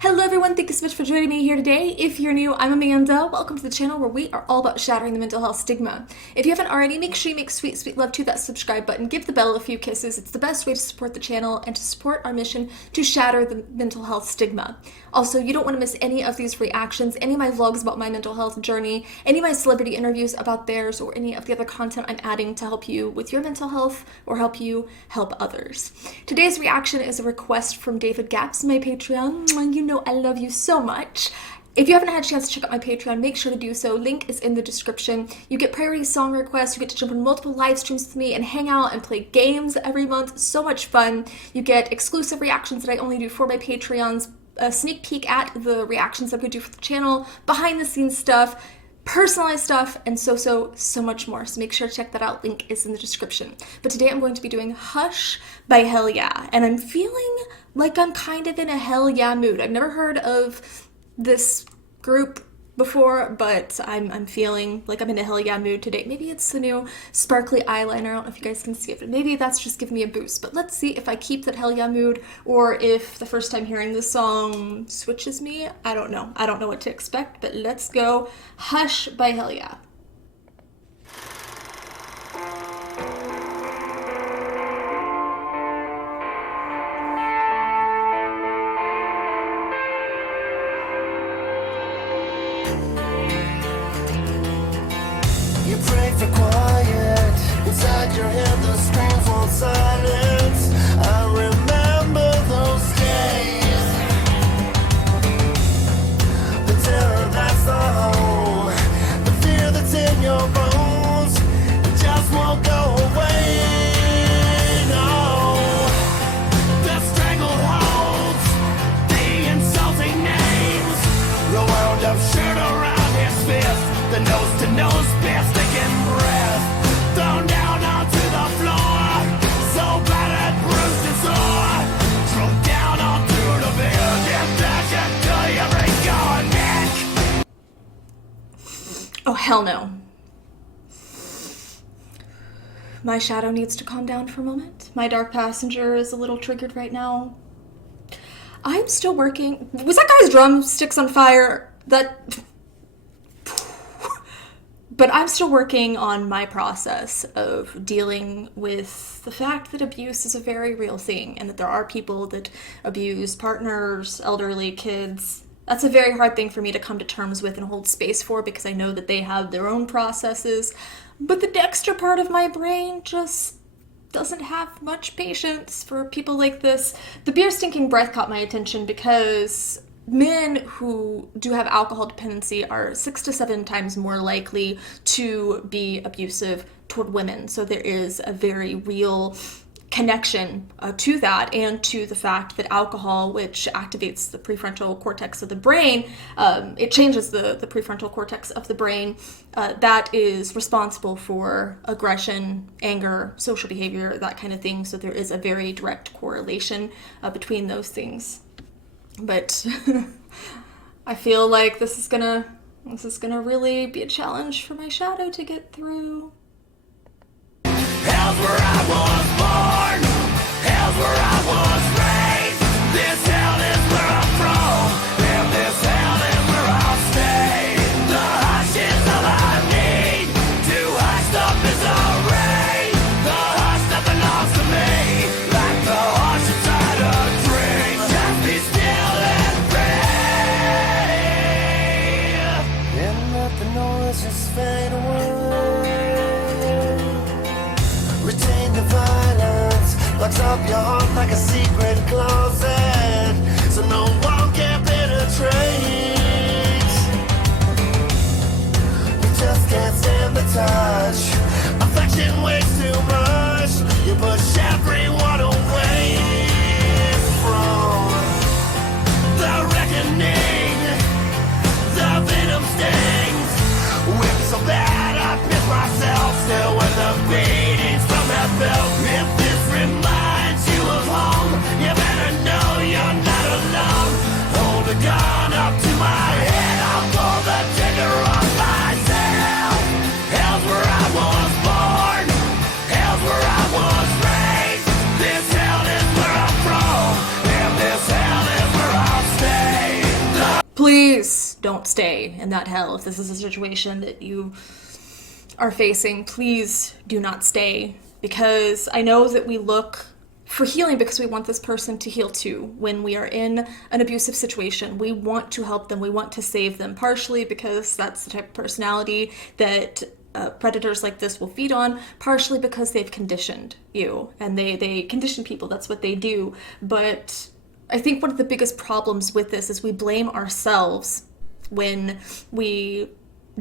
Hello everyone, thank you so much for joining me here today. If you're new, I'm Amanda. Welcome to the channel where we are all about shattering the mental health stigma. If you haven't already, make sure you make sweet, sweet love to that subscribe button. Give the bell a few kisses. It's the best way to support the channel and to support our mission to shatter the mental health stigma. Also, you don't want to miss any of these reactions, any of my vlogs about my mental health journey, any of my celebrity interviews about theirs, or any of the other content I'm adding to help you with your mental health or help you help others. Today's reaction is a request from David Gaps, my Patreon. You know I love you so much. If you haven't had a chance to check out my Patreon, make sure to do so. Link is in the description. You get priority song requests, you get to jump on multiple live streams with me and hang out and play games every month. So much fun. You get exclusive reactions that I only do for my Patreons, a sneak peek at the reactions I'm going to do for the channel, behind the scenes stuff, personalized stuff, and so much more. So make sure to check that out. Link is in the description. But today I'm going to be doing Hush by Hellyeah, and I'm feeling like I'm kind of in a Hellyeah mood. I've never heard of this group before, but I'm feeling like I'm in a Hellyeah mood today. Maybe it's the new sparkly eyeliner. I don't know if you guys can see it, but maybe that's just giving me a boost. But let's see if I keep that Hellyeah mood or if the first time hearing this song switches me. I don't know. I don't know what to expect, but let's go. Hush by Hellyeah. You pray for quiet, inside your head the screams won't silence. I remember those days, the terror that's the home, the fear that's in your bones, it just won't go away, no. The strangled holds, the insulting names, the wound up shirt around his fist, the nose-to-nose fist. Thrown down onto the floor, so battered, bruised and sore. Thrown down onto the bed, get back until you break your neck. Oh, hell no. My shadow needs to calm down for a moment. My dark passenger is a little triggered right now. I'm still working. Was that guy's drumsticks on fire? But I'm still working on my process of dealing with the fact that abuse is a very real thing and that there are people that abuse partners, elderly, kids. That's a very hard thing for me to come to terms with and hold space for because I know that they have their own processes. But the Dexter part of my brain just doesn't have much patience for people like this. The beer stinking breath caught my attention because men who do have alcohol dependency are 6 to 7 times more likely to be abusive toward women. So there is a very real connection to that and to the fact that alcohol, which activates the prefrontal cortex of the brain, it changes the prefrontal cortex of the brain that is responsible for aggression, anger, social behavior, that kind of thing. So there is a very direct correlation between those things. But I feel like this is gonna really be a challenge for my shadow to get through. Hell's where I was born, hell's where I was raised. This hell is where I'm from, and this hell is where I'll stay. The hush is all I need, to hush up is a rain. The hush that belongs to me, like the hush inside a drink. Just be still and pray, and let the noise just fade away. Retain the vibe. please don't stay in that hell. If this is a situation that you are facing, please do not stay, because I know that we look for healing because we want this person to heal too. When we are in an abusive situation, we want to help them, we want to save them, partially because that's the type of personality that predators like this will feed on, partially because they've conditioned you, and they condition people. That's what they do. But I think one of the biggest problems with this is we blame ourselves when we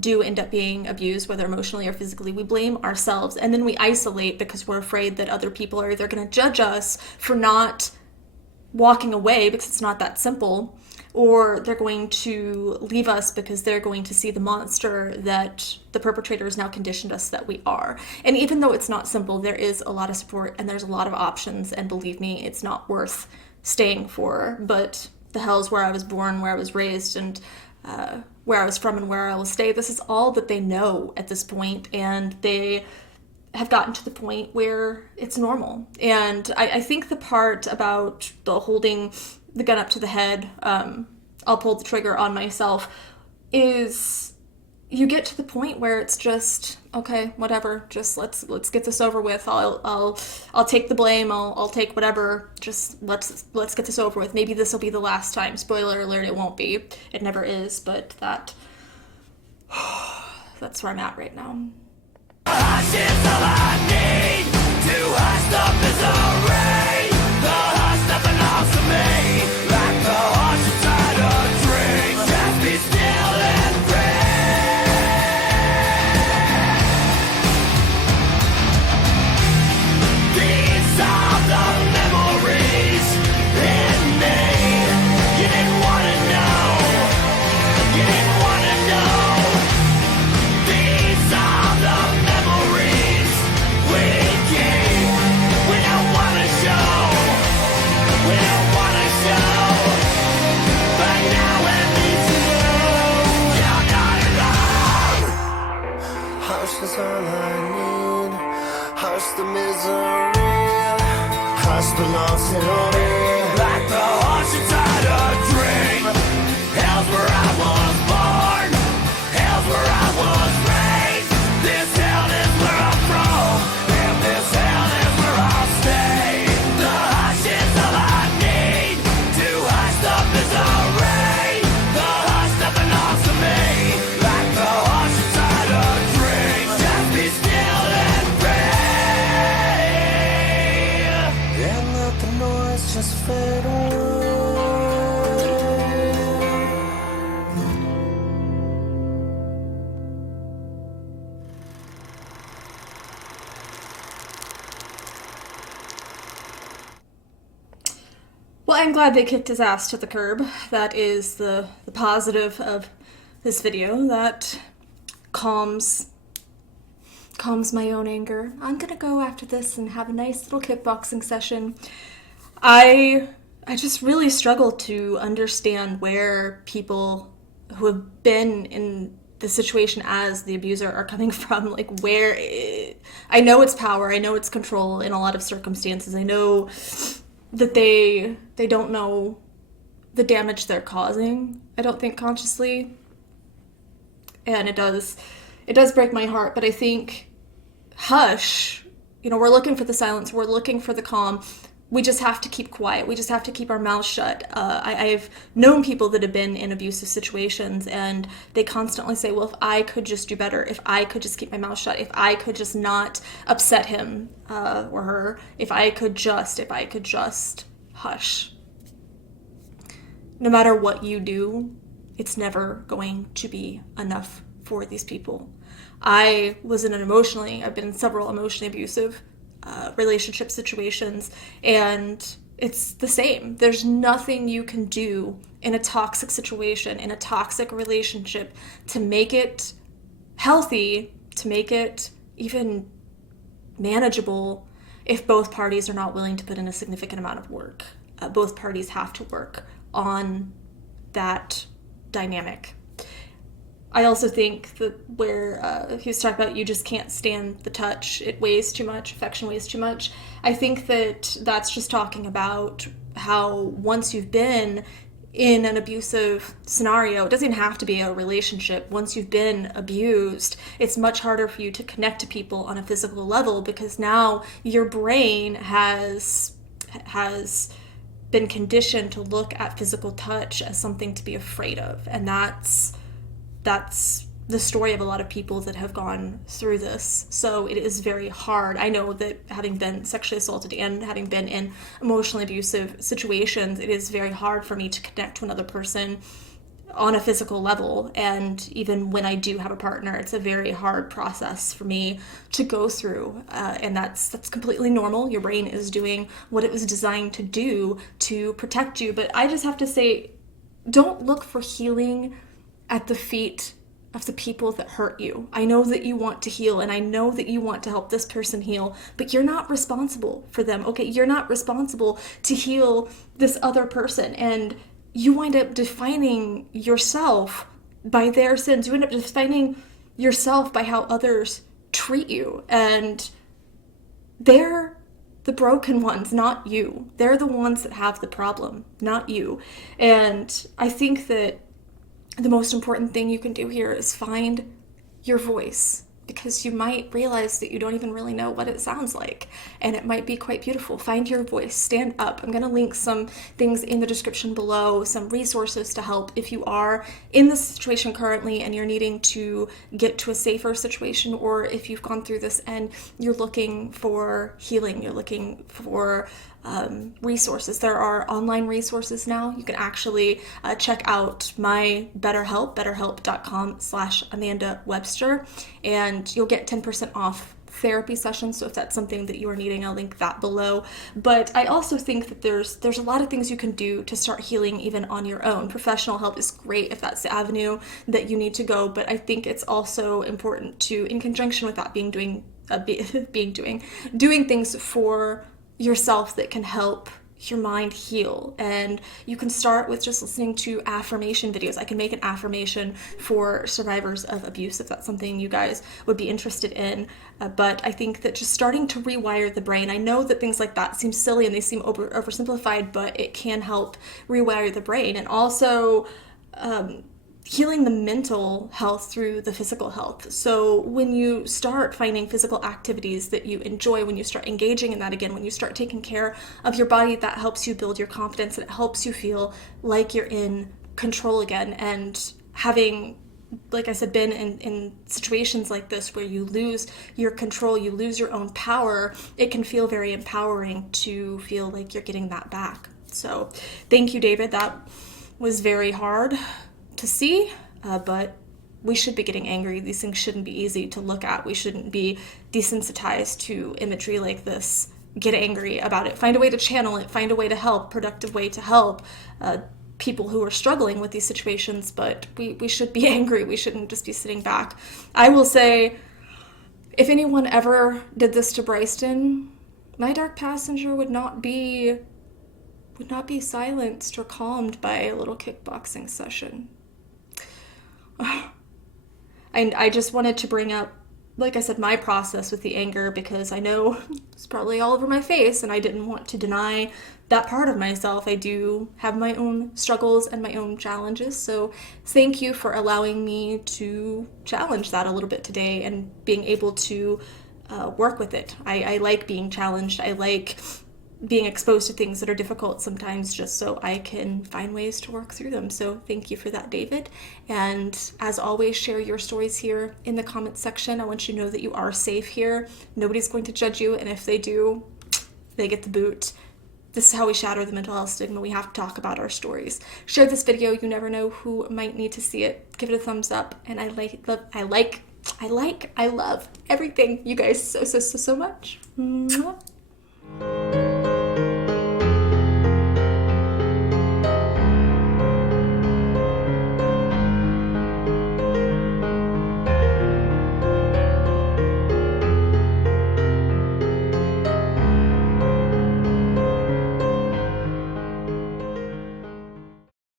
do end up being abused, whether emotionally or physically. We blame ourselves, and then we isolate because we're afraid that other people are either going to judge us for not walking away because it's not that simple, or they're going to leave us because they're going to see the monster that the perpetrator has now conditioned us that we are. And even though it's not simple, there is a lot of support and there's a lot of options, and believe me, it's not worth staying for. But the hell's where I was born, where I was raised, and where I was from and where I will stay. This is all that they know at this point, and they have gotten to the point where it's normal. And I think the part about the holding the gun up to the head, I'll pull the trigger on myself, is you get to the point where it's just, okay, whatever, just let's get this over with. I'll take the blame, I'll take whatever, just let's get this over with. Maybe this will be the last time. Spoiler alert, it won't be. It never is, but that's where I'm at right now. Hush is all I need to hush the misery. The hush never belongs to me. Like the hush inside a drink. Just be still and breathe. These are the memories in me. You didn't want to know. You didn't want to know. These are the memories we keep. We don't want to show. We don't want to show. But now it needs to know. You're not alone. Hush is all I need. Hush the misery. Hush belongs to me. Like the hush inside a dream. Hell's where I was born. Hell's where I was raised. This hell is where I'm from. And this hell is where I'll stay. The hush is all I need to hush the misery. The hush that belongs to me. Like the hush inside a dream. Just be still and breathe. And let the noise just fade away. Well, I'm glad they kicked his ass to the curb. That is the positive of this video. That calms my own anger. I'm gonna go after this and have a nice little kickboxing session. I just really struggle to understand where people who have been in the situation as the abuser are coming from. Like, I know it's power, I know it's control in a lot of circumstances. I know that they don't know the damage they're causing, I don't think consciously. And it does break my heart, but I think hush, we're looking for the silence, we're looking for the calm. We just have to keep quiet. We just have to keep our mouths shut. I've known people that have been in abusive situations, and they constantly say, well, if I could just do better, if I could just keep my mouth shut, if I could just not upset him or her, if I could just hush. No matter what you do, it's never going to be enough for these people. I've been in several emotionally abusive relationship situations, and it's the same. There's nothing you can do in a toxic situation, in a toxic relationship, to make it healthy, to make it even manageable, if both parties are not willing to put in a significant amount of work. Both parties have to work on that dynamic. I also think that where he was talking about, you just can't stand the touch, it weighs too much, affection weighs too much. I think that that's just talking about how once you've been in an abusive scenario, it doesn't even have to be a relationship. Once you've been abused, it's much harder for you to connect to people on a physical level because now your brain has been conditioned to look at physical touch as something to be afraid of. And that's the story of a lot of people that have gone through this. So it is very hard. I know that having been sexually assaulted and having been in emotionally abusive situations, it is very hard for me to connect to another person on a physical level. And even when I do have a partner, it's a very hard process for me to go through. And that's completely normal. Your brain is doing what it was designed to do to protect you. But I just have to say, don't look for healing at the feet of the people that hurt you. I know that you want to heal and I know that you want to help this person heal, but you're not responsible for them, okay? You're not responsible to heal this other person, and you wind up defining yourself by their sins. You end up defining yourself by how others treat you, and they're the broken ones, not you. They're the ones that have the problem, not you. And I think that the most important thing you can do here is find your voice, because you might realize that you don't even really know what it sounds like, and it might be quite beautiful. Find your voice, stand up. I'm going to link some things in the description below, some resources to help if you are in this situation currently and you're needing to get to a safer situation, or if you've gone through this and you're looking for healing, you're looking for resources. There are online resources now. You can actually check out my BetterHelp, betterhelp.com/Amanda Webster, and you'll get 10% off therapy sessions. So if that's something that you are needing, I'll link that below. But I also think that there's a lot of things you can do to start healing even on your own. Professional help is great if that's the avenue that you need to go, but I think it's also important to, in conjunction with that, doing things for yourself that can help your mind heal. And you can start with just listening to affirmation videos. I can make an affirmation for survivors of abuse if that's something you guys would be interested in. But I think that just starting to rewire the brain, I know that things like that seem silly and they seem oversimplified, but it can help rewire the brain. And also healing the mental health through the physical health. So when you start finding physical activities that you enjoy, when you start engaging in that again, when you start taking care of your body, that helps you build your confidence, and it helps you feel like you're in control again. And having, like I said, been in situations like this where you lose your control, you lose your own power, it can feel very empowering to feel like you're getting that back. So thank you, David. That was very hard to see, but we should be getting angry. These things shouldn't be easy to look at. We shouldn't be desensitized to imagery like this. Get angry about it. Find a way to channel it. Find a way to help, productive way to help people who are struggling with these situations, but we should be angry. We shouldn't just be sitting back. I will say, if anyone ever did this to Bryston, my dark passenger would not be silenced or calmed by a little kickboxing session. And I just wanted to bring up, like I said, my process with the anger, because I know it's probably all over my face and I didn't want to deny that part of myself. I do have my own struggles and my own challenges. So thank you for allowing me to challenge that a little bit today and being able to work with it. I like being challenged. I like being exposed to things that are difficult sometimes, just so I can find ways to work through them. So thank you for that, David. And as always, share your stories here in the comments section. I want you to know that you are safe here. Nobody's going to judge you, and if they do, they get the boot. This is how we shatter the mental health stigma. We have to talk about our stories. Share this video. You never know who might need to see it. Give it a thumbs up. And I love everything, you guys, so much. Mwah.